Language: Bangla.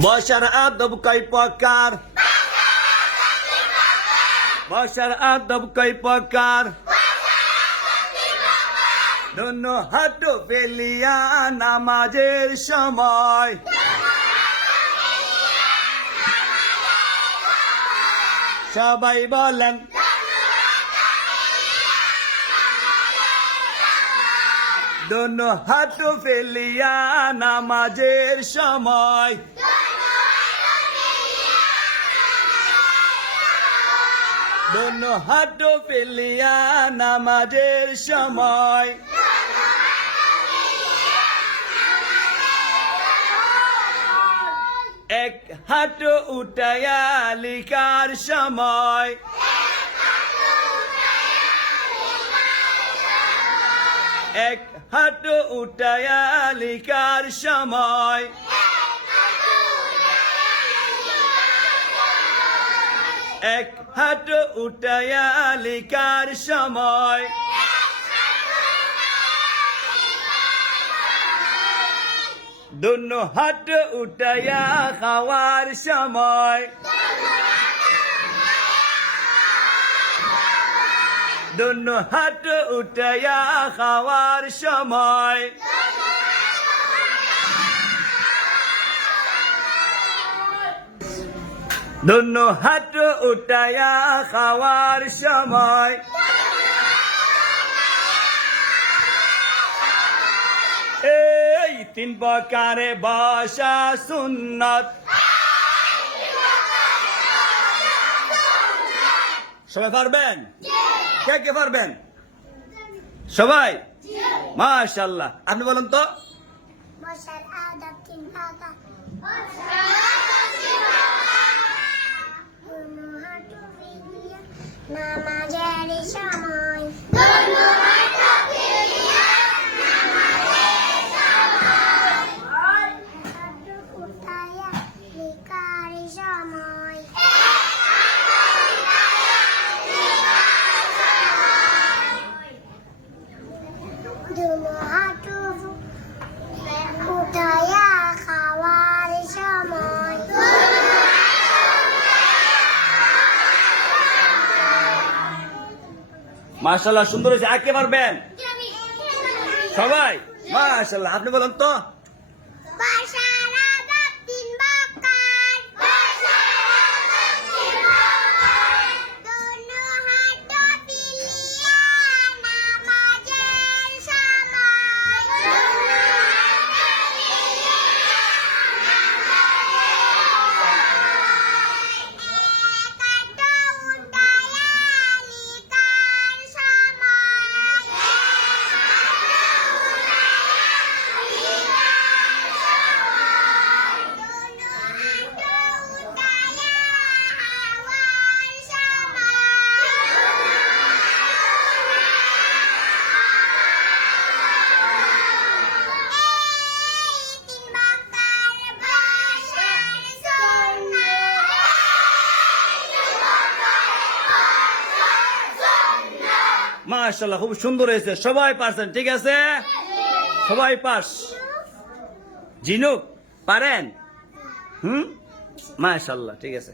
বসার আদব কয় প্রকার? বসার আদব কয় প্রকার? দোনো হাত ফেলিয়া নামাজের সময়। সবাই বলেন দোনো হাত ফেলিয়া নামাজের সময়। দোনো হাত ফেলিয়া নামাজের সময়। এক হাত উঠায়া লিখার সময়। এক হাত উঠায়া লিখার সময়। এক হাত উঠায়া লিখার সময়। দোনো হাত উঠায়া খাওয়ার সময়। দোনো হাত উঠায়া খাওয়ার সময়। দোনো হাত উঠায়া খাওয়ার সময়। এই তিন প্রকারে বসা সুন্নত। সবাই পারবেন? কে কে পারবেন? সবাই? মাশাআল্লাহ। আপনি বলেন তো। বসার আদব তিন প্রকার। দোনো হাত ফেলিয়া নামাজের সময়। হাত উঠায়া লিখার সময়। দোনো হাত উঠায়া খাওয়ার সময়। মাশাআল্লাহ, সুন্দর হয়েছে। আর কে পারবেন? সবাই? মাশাআল্লাহ। আপনি বলেন তো। বসার আদব তিন প্রকার। দোনো হাত ফেলিয়া নামাজের সময়। এক হাত উঠায়া লিখার সময়। দোনো হাত উঠায়া খাওয়ার মাশাআল্লাহ, খুব সুন্দর হয়েছে। সবাই পারছেন, ঠিক আছে? সবাই পাস। জিনুক পারেন? মাশাআল্লাহ, ঠিক আছে।